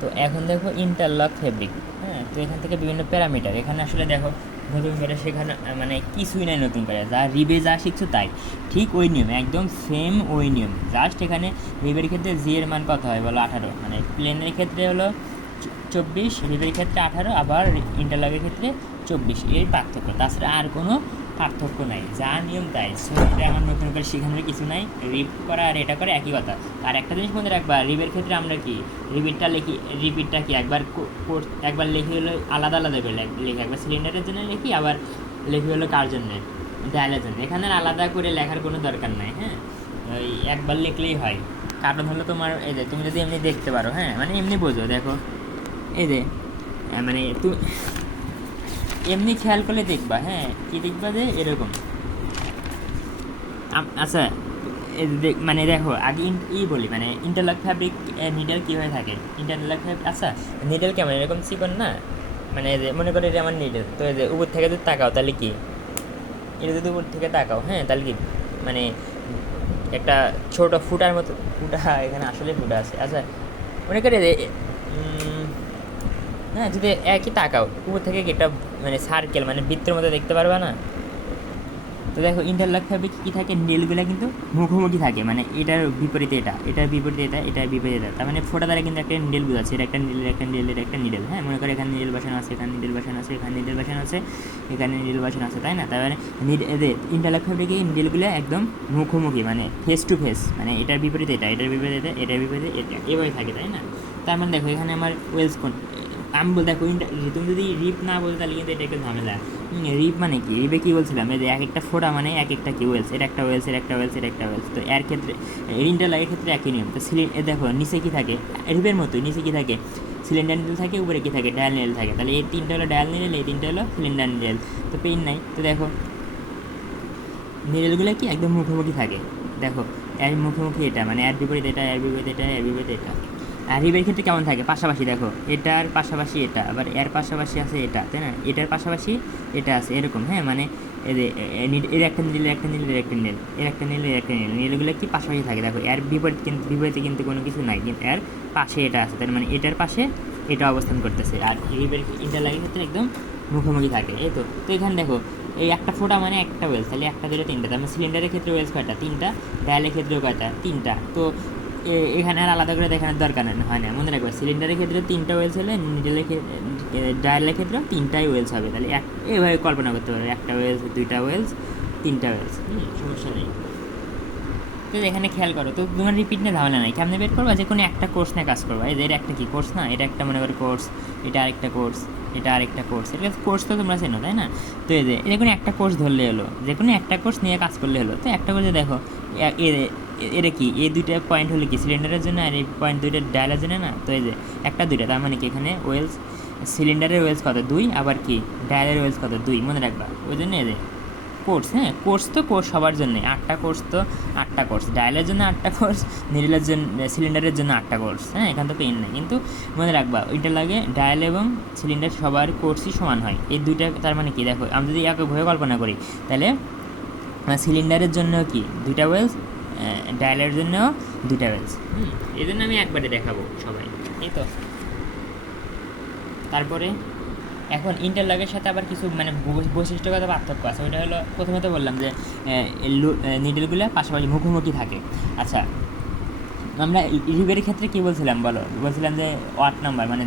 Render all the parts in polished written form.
তো এখন দেখো ইন্টারলক ফেব্রিক। হ্যাঁ, তো এখান থেকে বিভিন্ন প্যারামিটার, এখানে আসলে দেখো নতুন করে সেখানে মানে কিছুই নাই নতুন করে, যা রিবে যা শিখছো তাই ঠিক ওই নিয়ম, একদম সেম ওই নিয়ম। জাস্ট এখানে রিবের ক্ষেত্রে জি এর মান কত হয় বলো, 18, মানে প্লেনের ক্ষেত্রে হলো 24, রিবের ক্ষেত্রে 18, আবার ইন্টারলকের ক্ষেত্রে 24, এই পার্থক্য, তাছাড়া আর কোনো পার্থক্য নাই, যা নিয়ম তাই। সো এটা আমার নতুন করে শেখানোর কিছু নাই, রিপ করা আর এটা করে একই কথা। আর একটা জিনিস মনে রাখবা, রিপের ক্ষেত্রে আমরা কি রিপিটটা লিখি, রিপিটটা কি একবার লিখি হলো আলাদা আলাদা করে লিখি, একবার সিলিন্ডারের জন্য লিখি, আবার লিখি হলো কার জন্য, ডায়ালের জন্য। এখানে আর আলাদা করে লেখার কোনো দরকার নাই। হ্যাঁ, ওই একবার লিখলেই হয়। কারণ হলো তোমার এই যে তুমি যদি এমনি দেখতে পারো, হ্যাঁ মানে এমনি বোঝো, দেখো এই যে মানে তুমি এমনি খেয়াল করলে দেখবা, হ্যাঁ কি দেখবা যে এরকম। আচ্ছা, মানে দেখো আগে বলি, মানে ইন্টারলক ফ্যাব্রিক নিডেল কীভাবে থাকে, ইন্টারলক ফ্যাব্রিক। আচ্ছা, নিডেল কেমন এরকম চিকন না, মানে যে মনে করো এটা আমার নিডেল, তো এই যে উপর থেকে যদি তাকাও তাহলে কি, এটা যদি উপর থেকে তাকাও, হ্যাঁ তাহলে কি মানে একটা ছোট ফুটার মতো, ফুটা এখানে আসলে ফুটা আছে। আচ্ছা, মনে করে যে হ্যাঁ যদি একই তাকাও উপর থেকে কি একটা মানে সার্কেল, মানে বৃত্তের মতো দেখতে পারবা না। তো দেখো ইন্টারলক ফ্যাব্রিক কী থাকে, নেলগুলো কিন্তু মুখোমুখি থাকে, মানে এটার বিপরীতে এটা, এটার বিপরীতে এটা, এটার বিপরীতে এটা, তার মানে ফোটা দ্বারা কিন্তু একটা নিডেল বোঝাচ্ছে, এটা একটা নিডেল, একটা নিডেল, একটা নিডেল। হ্যাঁ, মনে করে এখানে নিডেল বসানো আছে, এখানে নিডেল বসানো আছে, এখানে নিডেল বসানো আছে, এখানে নিডেল বসানো আছে, তাই না? তার মানে ইন্টারলক ফ্যাব্রিকে নিডেলগুলো একদম মুখোমুখি, মানে ফেস টু ফেস, মানে এটার বিপরীতে এটা, এটার বিপরীতে এটা, এটার বিপরীতে এটা, এভাবে থাকে, তাই না? তার মানে দেখো এখানে আমার ওয়েলস কোন, আমি দেখো তুমি যদি রিপ না বলতে তাহলে কিন্তু এটা একটু ঝামেলা। রিপ মানে কি, রিপে কী বলছিলাম, এই যে এক একটা ফোড়া মানে এক একটা কি ওয়েলস, এটা একটা ওয়েলস, এর একটা ওয়েলস, এর একটা ওয়েলস। তো এর ক্ষেত্রে ইন্টারলকের ক্ষেত্রে একই নিয়ম। তো দেখো নিচে কী থাকে, রিপের মতোই নিচে কী থাকে, সিলিন্ডার নিডেল থাকে, উপরে কী থাকে, ডায়াল নিডেল থাকে। তাহলে এই তিনটা হলো ডায়াল নিডেল, এই তিনটা হলো সিলিন্ডার নিডেল। তো পেইন নাই। তো দেখো নিডেলগুলো কি একদম মুখোমুখি থাকে, দেখো এর মুখোমুখি এটা, মানে এর বিপরীত এটা, এর বিপরীত এটা, এর বিপরীত এটা। আর রিবের ক্ষেত্রে কেমন থাকে, পাশাপাশি, দেখো এটার পাশাপাশি এটা, আবার এর পাশাপাশি আছে এটা, তাই না? এটার পাশাপাশি এটা আছে, এরকম। হ্যাঁ, মানে এর একটা নিডেল, একটা নিডেল, এর একটা নিডেল, এর একটা নিডেল, এর একটা নিডেল, নিডেলগুলো কি পাশাপাশি থাকে। দেখো এর বিপরীতে কিন্তু কোনো কিছু নাই, কিন্তু এর পাশে এটা আছে, তার মানে এটার পাশে এটা অবস্থান করতেছে। আর রিবের ইন্টারলকের ক্ষেত্রে একদম মুখোমুখি থাকে, এই তো। তো এখানে দেখো এই একটা ফোঁটা মানে একটা ওয়েলস, তাহলে একটা দুটো তিনটা, তার মানে সিলিন্ডারের ক্ষেত্রে ওয়েলস কয়টা, তিনটা, ডায়ালের ক্ষেত্রেও কয়টা, তিনটা। তো এখানে আর আলাদা করে দেখানোর দরকার হয় না, মনে রাখবে সিলিন্ডারের ক্ষেত্রে তিনটা ওয়েলস হলে নিডেলের ডায়ালের ক্ষেত্রেও তিনটাই ওয়েলস হবে। তাহলে এইভাবে কল্পনা করতে পারবে, একটা ওয়েলস, দুইটা ওয়েলস, তিনটা ওয়েলস, সমস্যা নেই। তো এখানে খেয়াল করো, তো তোমার রিপিট নিয়ে ঝামেলা নাই, কেমনে বের করবা, যে কোনো একটা কোর্স নিয়ে কাজ করবা। এই যে এটা একটা কি কোর্স না, এটা একটা মনে করো কোর্স, এটা আরেকটা কোর্স, এটা আরেকটা কোর্স, এটা কোর্স তো তোমরা চেনো, তাই না? তো এই যে কোনো একটা কোর্স ধরলে হলো, যে কোনো একটা কোর্স নিয়ে কাজ করলে হলো। তো একটা করে দেখো এটা কি, এই দুইটা পয়েন্ট হলে কি সিলিন্ডারের জন্য, আর এই পয়েন্ট দুইটা ডায়ালের জন্য না। তো এই যে একটা দুইটা, তার মানে কি এখানে ওয়েলস, সিলিন্ডারের ওয়েলস কত, 2, আবার কি ডায়ালের ওয়েলস কত, 2, মনে রাখবা। ওই জন্য এই যে কোর্স, হ্যাঁ কোর্স তো কোর্স সবার জন্যে, 8টা কোর্স, তো 8টা কোর্স, ডায়ালের জন্য 8টা কোর্স, নিডেলের জন্য, সিলিন্ডারের জন্য 8টা কোর্স। হ্যাঁ, এখান তো পেন নেই, কিন্তু মনে রাখবা ওইটা লাগে ডায়াল এবং সিলিন্ডার সবার কোর্সই সমান হয়, এই দুইটা। তার মানে কি দেখো আমি যদি একভাবে কল্পনা করি, তাহলে সিলিন্ডারের জন্য কি দুইটা ওয়েলস, ডায়ালের জন্যও দুইটা ওয়েলস। এই জন্য আমি একবারে দেখাবো সবাই, এই তো। তারপরে এখন ইন্টারলকের সাথে আবার কিছু মানে বৈশিষ্ট্যগত পার্থক্য আছে। ওইটা হলো প্রথমে তো বললাম যে নিডেলগুলো পাশাপাশি মুখোমুখি থাকে। আচ্ছা, আমরা রিবের ক্ষেত্রে কী বলছিলাম বলো, বলছিলাম যে ওয়াট নাম্বার, মানে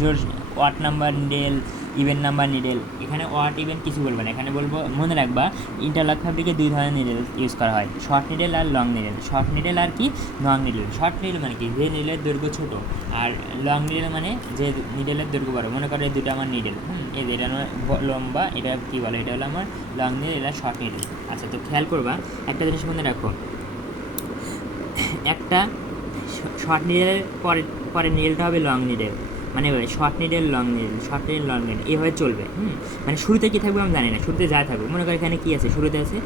জোর what number needle, even number needle. এখানে ওয়াট ইভেন কিছু বলবো না, এখানে বলবো, মনে রাখবা ইন্টারলক ফ্যাব্রিকে 2 ধরনের নিডেল ইউজ করা হয়, শর্ট নিডেল আর লং নিডেল। শর্ট নিডেল আর কি লং নিডেল। শর্ট নিডেল মানে কি, যে নিডেলের দৈর্ঘ্য ছোট, আর লং নিডেল মানে যে নিডেলের দৈর্ঘ্য বড়। মনে করো এই দুটো আমার নিডেল, এই যে এটা আমার লম্বা, এটা কী বলে, এটা হলো আমার লং নিডেল, এটা শর্ট নিডেল। আচ্ছা, তো খেয়াল করবা একটা জিনিস মনে রাখো, একটা শর্ট নিডেলের পরে পরে নিডেলটা হবে লং নিডেল, মানে short needle long needle, short needle long needle, এভাবে চলবে। মানে শুরুতে কী থাকবে আমি জানি না, শুরুতে যা থাকবে, মনে করো এখানে কী আছে, শুরুতে আছে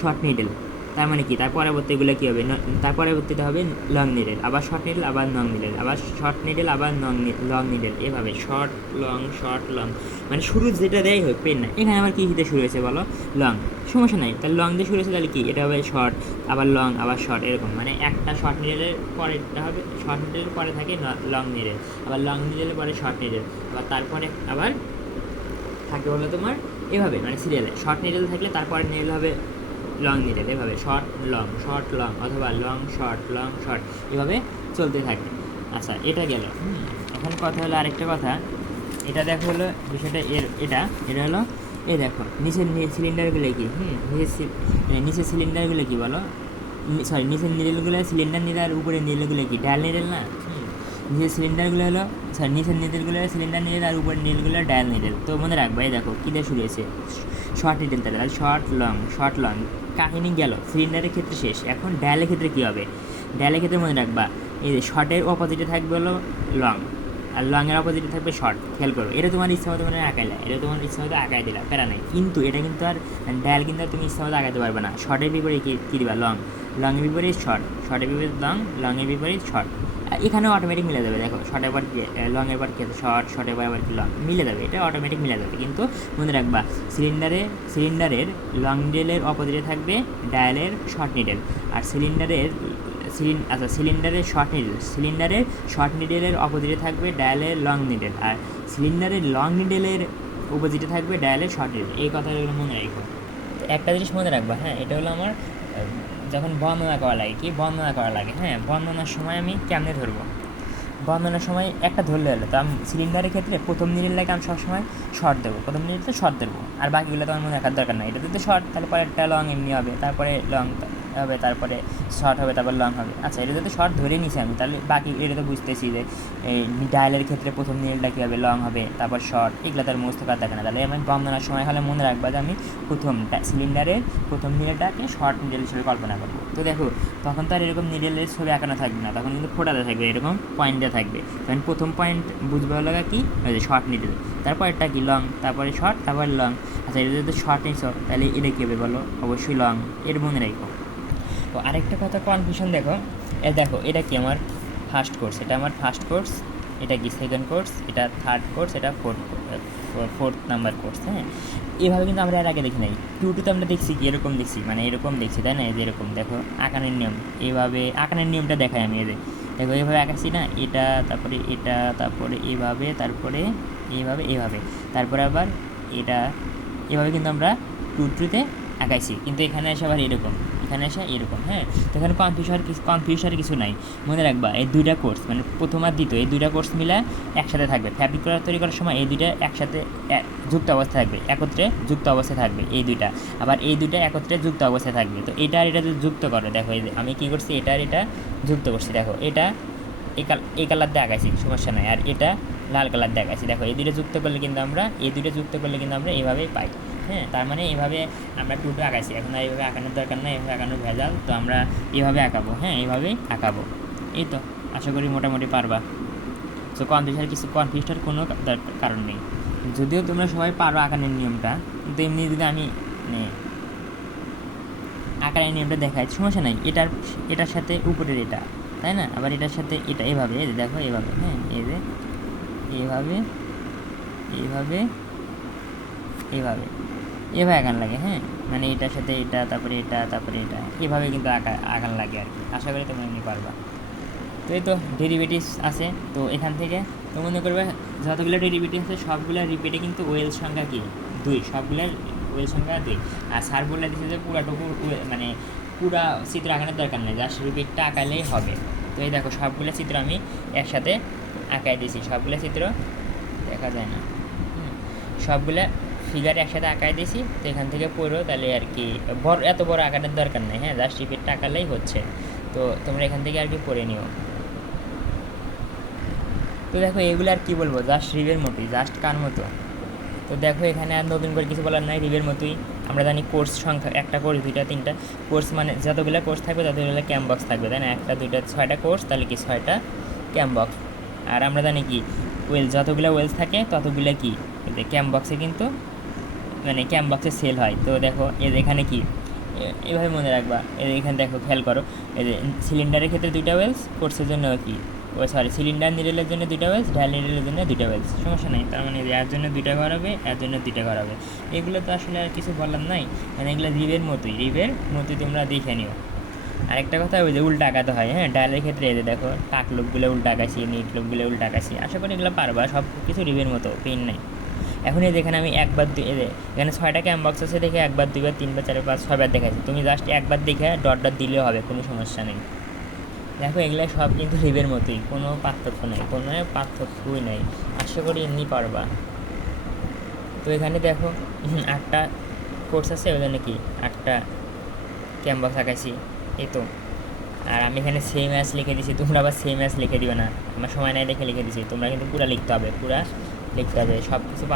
শর্ট নিডেল, তার মানে কি, তার পরবর্তীগুলো কী হবে, তার পরবর্তীতে হবে লং নিডেল, আবার শর্ট নিডেল, আবার লং নিডেল, আবার শর্ট নিডেল, আবার লং নিডেল, এভাবে শর্ট লং, মানে শুরু যেটা দেয় হোক পেন না। এখানে আবার কী দিতে শুরু হয়েছে বলো, লং, সমস্যা নাই, তাহলে লং দিয়ে শুরু হয়েছে, তাহলে কি এটা হবে শর্ট, আবার লং, আবার শর্ট, এরকম মানে একটা শর্ট নিডেলের পরেরটা হবে, শর্ট নিডেলের পরে থাকে লং নিডেল, আবার লং নিডেলের পরে শর্ট নিডেল, আবার তারপরে আবার থাকে হলো তোমার এভাবে, মানে সিরিয়ালে শর্ট নিডেল থাকলে তারপরে নিডেল হবে লং নিডেল, এভাবে শর্ট লং অথবা লং শর্ট এভাবে চলতে থাকে। আচ্ছা, এটা গেল। এখন কথা হলো আরেকটা কথা, এটা দেখো হলো বিষয়টা, এটা হলো এই দেখো নিচের সিলিন্ডারগুলো কি, নিচের সিলিন্ডারগুলো কি বলো, সরি নিচের নিডেলগুলো সিলিন্ডার নিডেল আর উপরে নিডেলগুলো কি ডায়াল নিডেল না। নিচের সিলিন্ডারগুলো হলো, সরি নিচের নিডেলগুলো সিলিন্ডার নিডেল আর উপরের নিডেলগুলো ডায়াল নিডেল। তো মনে রাখবা, এই দেখো কী দিয়ে শুরু হয়েছে, শর্ট নিডেল, তাহলে শর্ট লং কাহিনী গেল, সিলিন্ডারের ক্ষেত্রে শেষ। এখন ডায়ালের ক্ষেত্রে কী হবে, ডায়ালের ক্ষেত্রে মনে রাখবা এই যে শর্টের অপোজিটে থাকবে হলো লং, আর লংয়ের অপোজিটে থাকবে শর্ট। খেয়াল করো, এটা তোমার ইচ্ছা মতো মানে আঁকাইলা, এটা তোমার ইচ্ছা মতো আঁকাই দিলা, প্যারা নেই। কিন্তু এটা কিন্তু আর ডায়াল কিন্তু আর তুমি ইচ্ছা মতো আঁকাতে পারবে না। শর্টের বিপরীত কী দিবা, লংয়ের বিপরীত শর্ট, শর্টের বিপরীত লং, লংয়ের বিপরীত শর্ট। এখানে অটোমেটিক মিলে যাবে, দেখো শর্টের পর লংয়ের পর কি শর্টের পর আবার কি লং মিলে যাবে, এটা অটোমেটিক মিলে যাবে। কিন্তু মনে রাখবা সিলিন্ডারের লং নিডেলের অপোজিটে থাকবে ডায়ালের শর্ট নিডেল, আর সিলিন্ডারের শর্ট নিডেলের অপোজিটে থাকবে ডায়ালের লং নিডেল, আর সিলিন্ডারের লং নিডেলের অপোজিটে থাকবে ডায়ালের শর্ট নিডেল। এই কথাগুলো মনে রাখো। একটা জিনিস মনে রাখবা, হ্যাঁ, এটা হলো আমার যখন বর্ণনা করা লাগে, হ্যাঁ, বর্ণনার সময় আমি কেমনে ধরবো, বর্ণনার সময় একটা ধরলে হলো। তো আমি সিলিন্ডারের ক্ষেত্রে প্রথম নিডেলটাকে আমি সবসময় শর্ট দেবো, প্রথম নিডেলটা শর্ট দেবো, আর বাকিগুলো তো আমার মনে রাখার দরকার নাই। এটাতে তো শর্ট, তাহলে পরে একটা লং এমনি হবে, তারপরে লং হবে, তারপরে শর্ট হবে, তারপর লং হবে। আচ্ছা, এটাতে তো শর্ট ধরে নিছি আমি, তাহলে বাকি এটা তো বুঝতেছি যে এই ডায়ালের ক্ষেত্রে প্রথম নিডেলটা কী হবে, লং হবে, তারপর শর্ট, এগুলো তার মুখস্থ করা থাকে না। তাহলে আমি বর্ণনার সময় হলে মনে রাখবা যে আমি সিলিন্ডারের প্রথম নিডেলটাকে শর্ট নিডেল হিসেবে কল্পনা করবো। তো দেখো তখন তো আর এরকম নিডেলের ছবি আঁকানো থাকবে না, তখন কিন্তু ফোটাতে থাকবে, এরকম পয়েন্টে থাকবে। তখন প্রথম পয়েন্ট বুঝবে হলো কি, শর্ট নিডেল, তারপরটা কি লং, তারপরে শর্ট, তারপর লং। আচ্ছা, এটা যদি শর্ট নিচ্ছ তাহলে এটা কী হবে বলো, অবশ্যই লং, এর মনে রাখো। তো আরেকটা কথা কনফিউশন দেখো, দেখো এটা কি আমার ফার্স্ট কোর্স, এটা আমার ফার্স্ট কোর্স, এটা কি সেকেন্ড কোর্স, এটা থার্ড কোর্স, এটা ফোর্থ নাম্বার কোর্স। হ্যাঁ, এভাবে কিন্তু আমরা এর আগে দেখি নাই। টুতে আমরা দেখছি কি এরকম দেখছি, মানে এরকম দেখছি, তাই না, যেরকম দেখো আঁকানোর নিয়ম, এইভাবে আঁকানোর নিয়মটা দেখাই আমি এদের, দেখো এইভাবে আঁকাচ্ছি না, এটা তারপরে এটা, তারপরে এভাবে, তারপরে এইভাবে, তারপরে আবার এটা, এভাবে কিন্তু আমরা টুতে আঁকাইছি। কিন্তু এখানে এসে আবার এরকম, হ্যাঁ। তো এখানে কনফিউশনের কিছু নাই। মনে রাখবা এই দুইটা কোর্স, মানে প্রথম আর দ্বিতীয়, এই দুইটা কোর্স মিলে একসাথে থাকবে। ফ্যাব্রিক তৈরি করার সময় এই দুইটা একসাথে যুক্ত অবস্থায় থাকবে, একত্রে যুক্ত অবস্থায় থাকবে এই দুইটা, আবার এই দুইটা একত্রে যুক্ত অবস্থায় থাকবে। তো এটা আর এটা যদি যুক্ত করে, দেখো এই আমি কী করছি, এটা আর এটা যুক্ত করছি, দেখো এটা এই কালার দিয়ে আঁকাইছি, সমস্যা নাই, আর এটা লাল কালার দিয়ে আঁকাইছি। দেখো এই দুটো যুক্ত করলে কিন্তু আমরা এইভাবেই পাই। হ্যাঁ, তার মানে এইভাবে আমরা টুটো আঁকাইছি। এখন আর এইভাবে আঁকানোর দরকার নেই, এইভাবে আঁকানোর ভেজাল, তো আমরা এইভাবে আঁকাবো। হ্যাঁ, এইভাবেই আঁকাবো। এই তো আশা করি মোটামুটি পারবা। তো কনফিউজটার কোনো কারণ নেই, যদিও তোমরা সবাই পারো আঁকানোর নিয়মটা, কিন্তু এমনি যদি আমি আঁকানোর নিয়মটা দেখাই, সমস্যা নাই। এটার সাথে উপরের এটা, তাই না, আবার এটার সাথে এটা, এভাবে দেখো, এভাবে, হ্যাঁ, এই যে এইভাবে আঁকান লাগে। হ্যাঁ, মানে এটার সাথে এটা, তারপরে এটা, এভাবে কিন্তু আঁকান লাগে আর কি। আশা করি তোমরা এমনি পারবা। তো এই তো ডেরিভেটিভস আছে, তো এখান থেকে তো মনে করবে যতগুলো ডেরিভেটিভ আছে সবগুলো রিপিটে কিন্তু ওয়েল সংখ্যা কি 2, সবগুলোর ওয়েল সংখ্যা 2। আর স্যার বলে দিচ্ছে যে পুরাটুকু মানে পুরা চিত্র আঁকানোর দরকার নেই, জাস্ট রিপিটটা আঁকালেই হবে। তো এই দেখো সবগুলো চিত্র আমি একসাথে আঁকাই দিয়েছি, সবগুলো চিত্র দেখা যায় না, সবগুলো ফিগার একসাথে আঁকাই দিয়েছি। তো এখান থেকে পড়ো, তাহলে আর কি এত বড় আঁকানোর দরকার নেই। হ্যাঁ, জাস্ট রিপিটটা আঁকালেই হচ্ছে। তো তোমরা এখান থেকে আর কি পড়ে নিও। তো দেখো এগুলো আর কি বলবো, জাস্ট রিভের মতোই, জাস্ট কার মতো। তো দেখো এখানে আর নতুন করে কিছু বলার নাই, রিভের মতোই। আমরা জানি কোর্স সংখ্যা, একটা কোর্স, দুইটা, তিনটা কোর্স, মানে যতগুলো কোর্স থাকবে ততগুলো ক্যাম্প বক্স থাকবে, তাই না, একটা, দুইটা, 6টা কোর্স, তাহলে কি 6টা ক্যাম্প বক্স। আর আমরা জানি কি ওয়েল, যতগুলো ওয়েলস থাকে ততগুলো কি ক্যাম্প বক্সে কিন্তু মানে ক্যাম্প বক্সে সেল হয়। তো দেখো এখানে কি এভাবে মনে রাখবা। এখানে দেখো খেয়াল করো, এই যে সিলিন্ডারের ক্ষেত্রে 2টা ওয়েলস, কোর্সের জন্য কি সিলিন্ডার নিডেলের জন্য 2টা ওয়েলস, ঢাল নিডেলের জন্য 2টা ওয়েলস, সমস্যা নেই। তার মানে এর জন্য 2টা করাবে, এর জন্য 2টা করাবে। এগুলো তো আসলে আর কিছু বলার নাই, মানে এগুলো রিবের মতোই তোমরা দেখে নিও। আরেকটা কথা, ওই যে উল্টা আঁকাতে হয়, হ্যাঁ, ডায়ালের ক্ষেত্রে এই যে দেখো টাক লোকগুলো উল্টা আঁকাছি, নিট লোকগুলো উল্টা আঁকাছি, আশা করি এগুলো পারবা, সব কিছু রিবের মতো, পেন নাই। এখন এই যেখানে আমি একবার এখানে 6টা ক্যাম বক্স আছে দেখে 1 বার 2 বার 3 বার 4 বার 5 6 বার দেখাচ্ছি, তুমি জাস্ট একবার দেখে ডট ডট দিলেও হবে, কোনো সমস্যা নেই। দেখো এগুলো সব কিন্তু রিবের মতোই, কোনো পার্থক্য নেই, কোনো পার্থক্যই নেই, আশা করি এমনি পারবা। তো এখানে দেখো 8টা কোর্স আছে, ওই জন্য কি 8টা ক্যাম বক্স আঁকাইছি, এই তো। আর আমি এখানে সেম অ্যাজ লিখে দিছি, তোমরা আবার সেম অ্যাজ লিখে দিও না, আমার সময় নাই দেখে লিখে দিছি, তোমরা কিন্তু পুরো লিখতে হবে, পুরা লিখতে হবে, সব কিছু